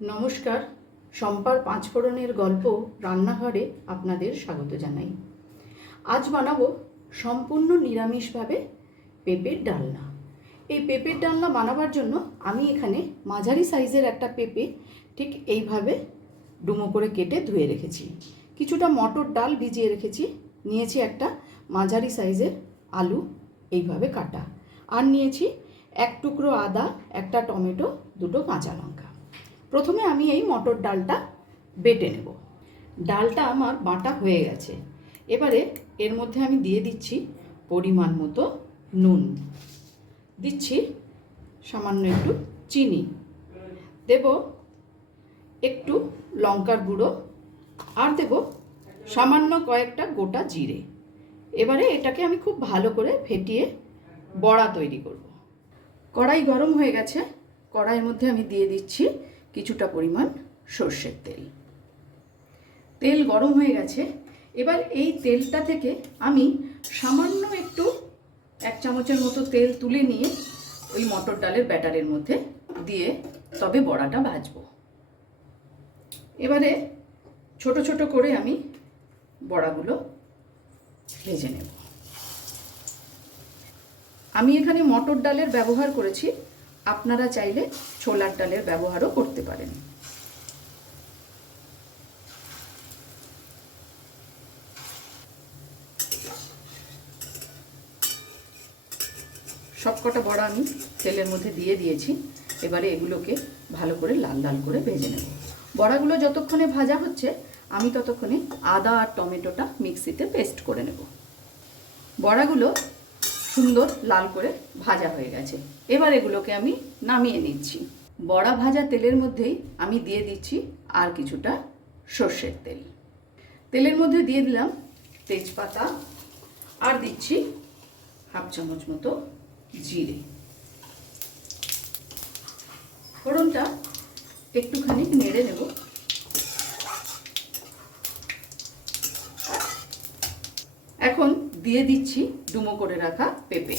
নমস্কার, সম্পার পাঁচফোড়নের গল্প রান্নাঘরে আপনাদের স্বাগত জানাই। আজ বানাবো সম্পূর্ণ নিরামিষভাবে পেঁপের ডালনা। এই পেঁপের ডালনা বানাবার জন্য আমি এখানে মাঝারি সাইজের একটা পেঁপে ঠিক এইভাবে ডুমো করে কেটে ধুয়ে রেখেছি। কিছুটা মটর ডাল ভিজিয়ে রেখেছি, নিয়েছি একটা মাঝারি সাইজের আলু এইভাবে কাটা। আর নিয়েছি এক টুকরো আদা, একটা টমেটো, দুটো কাঁচা লঙ্কা। প্রথমে আমি এই মটর ডালটা বেটে নেব। ডালটা আমার বাটা হয়ে গেছে। এবারে এর মধ্যে আমি দিয়ে দিচ্ছি পরিমাণ মতো নুন। দিচ্ছি সামান্য একটু চিনি। দেব একটু লঙ্কার গুঁড়ো আর দেব সামান্য কয়েকটা গোটা জিরে। এবারে এটাকে আমি খুব ভালো করে ফেটিয়ে বড়া তৈরি করব। কড়াই গরম হয়ে গেছে। কড়াইয়ের মধ্যে আমি দিয়ে দিচ্ছি কিছুটা পরিমাণ সর্ষের তেল। তেল গরম হয়ে গেছে। এবার এই তেলটা থেকে আমি সামান্য একটু এক চামচের মতো তেল তুলে নিয়ে ওই মটর ডালের ব্যাটারের মধ্যে দিয়ে তবে বড়াটা ভাজবো। এবারে ছোট ছোট করে আমি বড়াগুলো ভেজে নেব। আমি এখানে মটর ডালের ব্যবহার করেছি আপনারা চাইলে ছোলার ডালের ব্যবহারও করতে পারেন। সবকটা বড়া আমি তেলের মধ্যে দিয়ে দিয়েছি। এবারে এগুলোকে ভালো করে লাল লাল করে ভেজে নেব। বড়াগুলো যতক্ষণে ভাজা হচ্ছে, আমি ততক্ষণে আদা আর টমেটোটা মিক্সিতে পেস্ট করে নেব। বড়াগুলো সুন্দর লাল করে ভাজা হয়ে গেছে। এবার এগুলোকে আমি নামিয়ে নিচ্ছি। বড়া ভাজা তেলের মধ্যেই আমি দিয়ে দিচ্ছি আর কিছুটা সর্ষের তেল। তেলের মধ্যে দিয়ে দিলাম তেজপাতা আর দিচ্ছি হাফ চামচ মতো জিরে। ফোড়নটা একটুখানি নেড়ে নেব এখন দিয়ে দিচ্ছি ডুমো করে রাখা পেঁপে।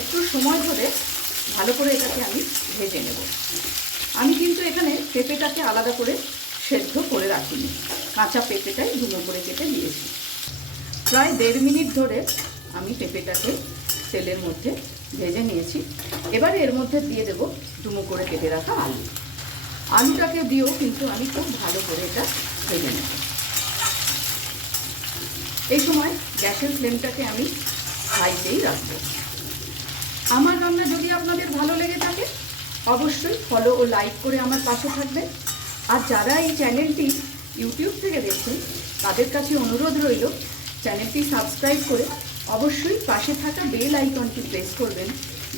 একটু সময় ধরে ভালো করে এটাকে আমি ভেজে নেব। আমি কিন্তু এখানে পেঁপেটাকে আলাদা করে সেদ্ধ করে রাখিনি। কাঁচা পেঁপেটাই ডুমো করে কেটে দিয়েছি। প্রায় দেড় মিনিট ধরে আমি পেঁপেটাকে তেলের মধ্যে ভেজে নিয়েছি। এবারে এর মধ্যে দিয়ে দেব ডুমো করে কেটে রাখা আলু। আলুটাকে দিয়েও কিন্তু আমি খুব ভালো করে এটা ভেজে নেব। এই সময় গ্যাসের ফ্লেমটাকে আমি হাইতেই রাখব। আমার রান্না যদি আপনাদের ভালো লেগে থাকে, অবশ্যই ফলো ও লাইক করে আমার পাশে থাকবেন। আর যারা এই চ্যানেলটি ইউটিউব থেকে দেখছেন, তাদের কাছে অনুরোধ রইল চ্যানেলটি সাবস্ক্রাইব করে অবশ্যই পাশে থাকা বেল আইকনটি প্রেস করবেন,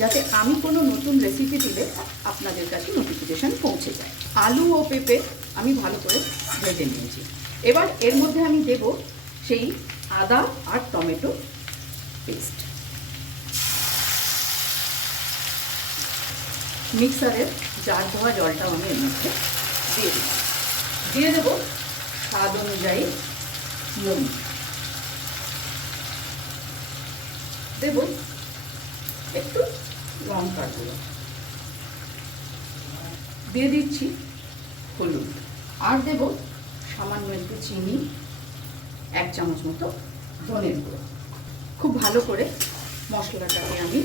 যাতে আমি কোনো নতুন রেসিপি দিলে আপনাদের কাছে নোটিফিকেশান পৌঁছে যায়। আলু ও পেঁপে আমি ভালো করে ভেজে নিয়েছি। এবার এর মধ্যে আমি দেব সেই আদা আর টমেটো পেস্ট মিক্সারের জার ধোয়া জলটাও আমি এর মধ্যে দিয়ে দিই দিয়ে দেবো স্বাদ অনুযায়ী নুন। দেব। একটু লঙ্কার গুঁড়ো দিয়ে দিচ্ছি হলুদ। আর দেব সামান্য একটু চিনি, এক চামচ মতো ধনের গুঁড়ো। খুব ভালো করে মশলাটাকে আমি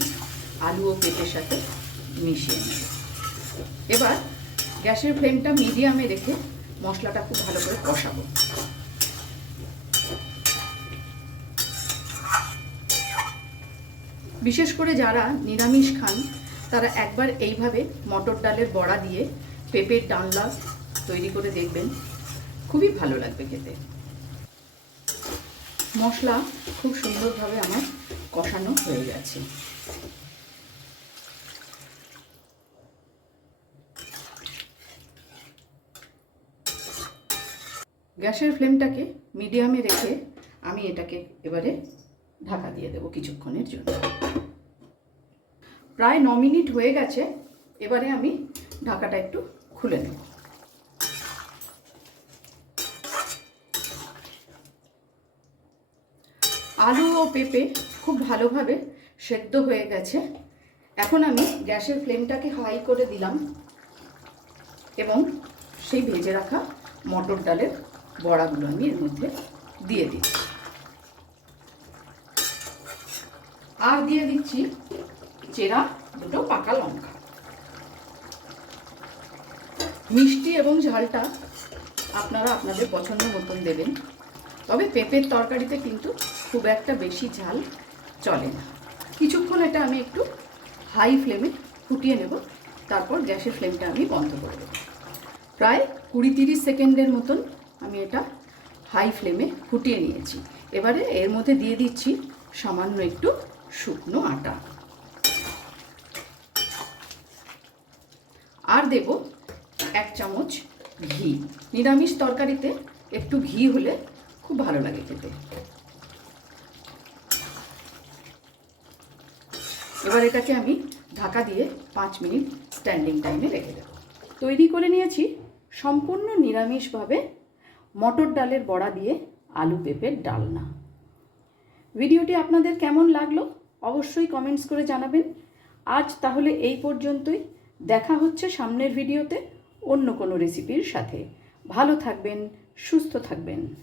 আলু ও পেঁপের সাথে মিশিয়ে নেব। এবার গ্যাসের ফ্লেমটা মিডিয়ামে রেখে মশলাটা খুব ভালো করে কষাবো। বিশেষ করে যারা নিরামিষ খান, তারা একবার এইভাবে মটর ডালের বড়া দিয়ে পেঁপের ডালনা তৈরি করে দেখবেন। খুবই ভালো লাগবে খেতে। মশলা খুব সুন্দরভাবে আমার কষানো হয়ে গেছে। গ্যাসের ফ্লেমটাকে মিডিয়ামে রেখে আমি এটাকে এবারে ঢাকা দিয়ে দেবো কিছুক্ষণের জন্য। প্রায় ন মিনিট হয়ে গেছে, এবারে আমি ঢাকাটা একটু খুলে নেব। আলু ও পেঁপে খুব ভালোভাবে সেদ্ধ হয়ে গেছে। এখন আমি গ্যাসের ফ্লেমটাকে হাই করে দিলাম এবং সেই ভেজে রাখা মটর ডালের বড়াগুলো আমি এর মধ্যে দিয়ে দিচ্ছি। আর দিয়ে দিচ্ছি চেরা দুটো পাকা লঙ্কা। মিষ্টি এবং ঝালটা আপনারা আপনাদের পছন্দ মতন দেবেন। তবে পেঁপের তরকারিতে কিন্তু খুব একটা বেশি ঝাল চলে না। কিছুক্ষণ এটা আমি একটু হাই ফ্লেমে ফুটিয়ে নেব, তারপর গ্যাসের ফ্লেমটা আমি বন্ধ করে দেবো। প্রায় কুড়ি তিরিশ সেকেন্ডের মতন আমি এটা হাই ফ্লেমে ফুটিয়ে নিয়েছি। এবারে এর মধ্যে দিয়ে দিচ্ছি সামান্য একটু শুকনো আটা। আর দেব এক চামচ ঘি। নিরামিষ তরকারিতে একটু ঘি হলে খুব ভালো লাগে খেতে। এবার এটাকে আমি ঢাকা দিয়ে পাঁচ মিনিট স্ট্যান্ডিং টাইমে রেখে দেবো। তৈরি করে নিয়েছি সম্পূর্ণ নিরামিষভাবে মটর ডালের বড়া দিয়ে আলু পেঁপের ডালনা। ভিডিওটি আপনাদের কেমন লাগল অবশ্যই কমেন্টস করে জানাবেন। আজ তাহলে এই পর্যন্তই। দেখা হচ্ছে সামনের ভিডিওতে অন্য কোনো রেসিপির সাথে। ভালো থাকবেন, সুস্থ থাকবেন।